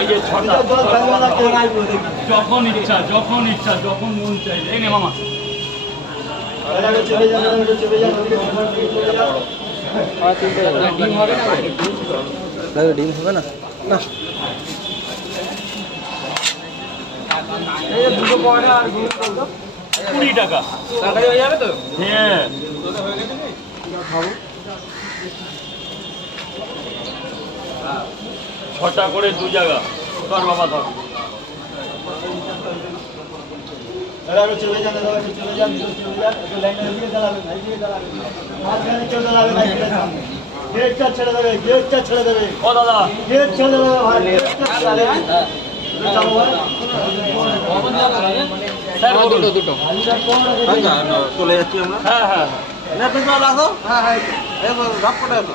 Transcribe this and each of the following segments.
এই যে ছটা যখন ইচ্ছা যখন ইচ্ছা যখন মন চাই। এই নে মামা। ডিম হবে না? দাদা ডিম হবে না? না। কুড়ি টাকা। হয়ে যাবে তো? হ্যাঁ। ছটা করে দু জায়গা। ধর বাবা ধর। চলে যান যান গেটটা ছেড়ে দেবে গেটটা ছেড়ে দেবে। ও দাদা। গেট ছেড়ে দেবে ভাই গেটটা ছেড়ে দেবে। যাব ভাই। স্যার বলুন। দুটো চলে যাচ্ছি আমরা হ্যাঁ হ্যাঁ। হ্যাঁ হ্যাঁ। এই রাপ করে আসো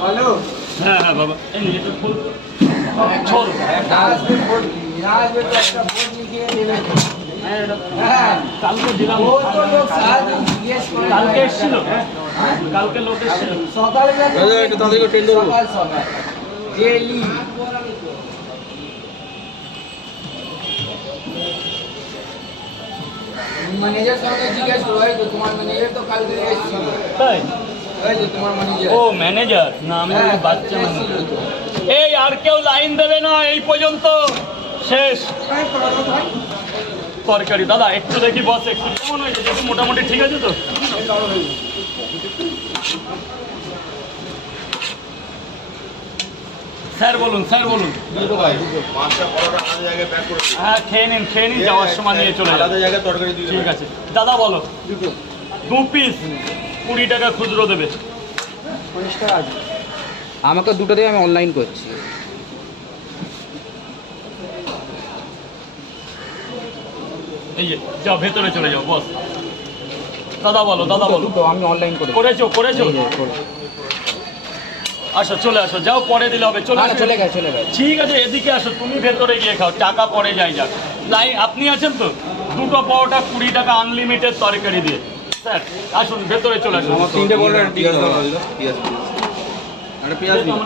এটা ভালো হ্যাঁ হ্যাঁ বাবা। এই এটা খোল তো। খোল কালকে কালকে এসেছিল। কালকে লোক এসেছিল। দাদা একটু তাদেরকে ট্রেন ধরবো ম্যানেজার সঙ্গে জিজ্ঞেস করো তো তোমার ম্যানেজার তো কালকে এসেছিল। তাই? ও ম্যানেজার না আমি বাচ্চা ম্যানেজার এই আর কেউ লাইন দেবে না এই পর্যন্ত। শেষ। তরকারি। দাদা একটু দেখি বস একটু কেমন হয়েছে? দেখি মোটামুটি ঠিক আছে তো? স্যার বলুন স্যার বলুন। হ্যাঁ খেয়ে নিন খেয়ে নিন যাওয়ার সময় নিয়ে চলে দিয়ে ঠিক আছে। দাদা বলো। দু পিস কুড়ি টাকা খুচরো দেবে। আমাকে দুটো দিয়ে আমি অনলাইন করছি। এই যে যাও ভেতরে চলে যাও বস। দাদা বলো দাদা বলো। দুটো আমি অনলাইন করে করেছ করেছ? আসো চলে আসো যাও পরে দিলে হবে চলে আসো। চলে গেছে চলে গেছে। ঠিক আছে এদিকে আসো তুমি ভেতরে গিয়ে খাও টাকা পরে যাই যাক। লাই আপনি আছেন তো? দুটো পরোটা কুড়ি টাকা আনলিমিটেড তরকারি দিয়ে। আসুন ভেতরে চলে আসুন। তিনটে বললেন পিঁয়াজ দাও পিঁয়াজ। আরে পেঁয়াজ দিন।